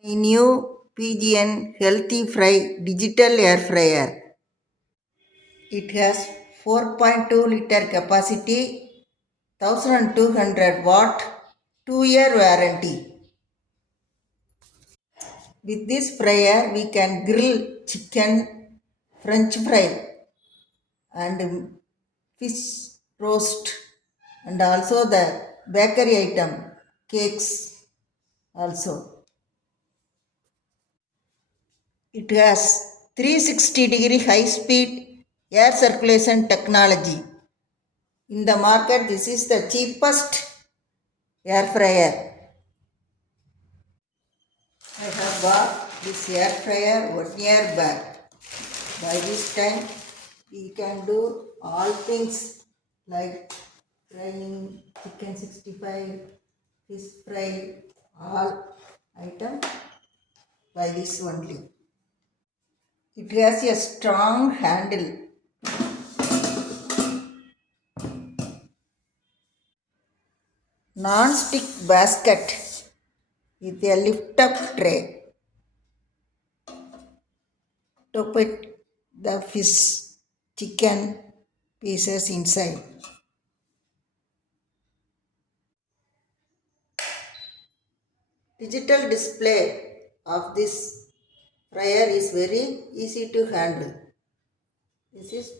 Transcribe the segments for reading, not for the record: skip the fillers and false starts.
My new Pigeon Healthyfry digital air fryer. It has 4.2 liter capacity, 1200 watt, 2-year warranty. With this fryer, we can grill chicken, French fry, and fish roast, and also the bakery item, cakes also. It has 360-degree high-speed air circulation technology. In the market, this is the cheapest air fryer. I have bought this air fryer 1 year back. By this time, we can do all things like frying chicken 65, fish fry, all item by this only. It has a strong handle. Non-stick basket with a lift-up tray to put the fish, chicken pieces inside. Digital display of this fryer is very easy to handle. This is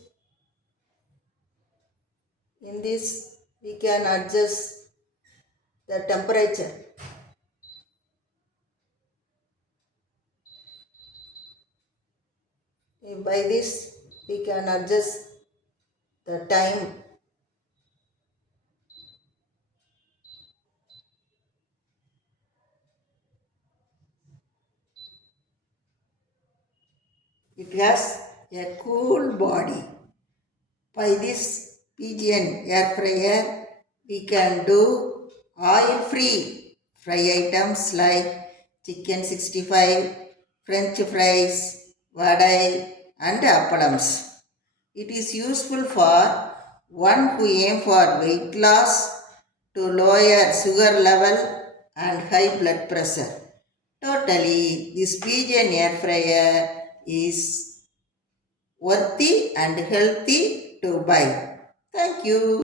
in this we can adjust the temperature. By this we can adjust the time. It has a cool body. By this Pigeon air fryer, we can do oil-free fry items like chicken 65, French fries, vadai and appalams. It is useful for one who aim for weight loss, to lower sugar level and high blood pressure. Totally, this Pigeon air fryer is worthy and healthy to buy. Thank you.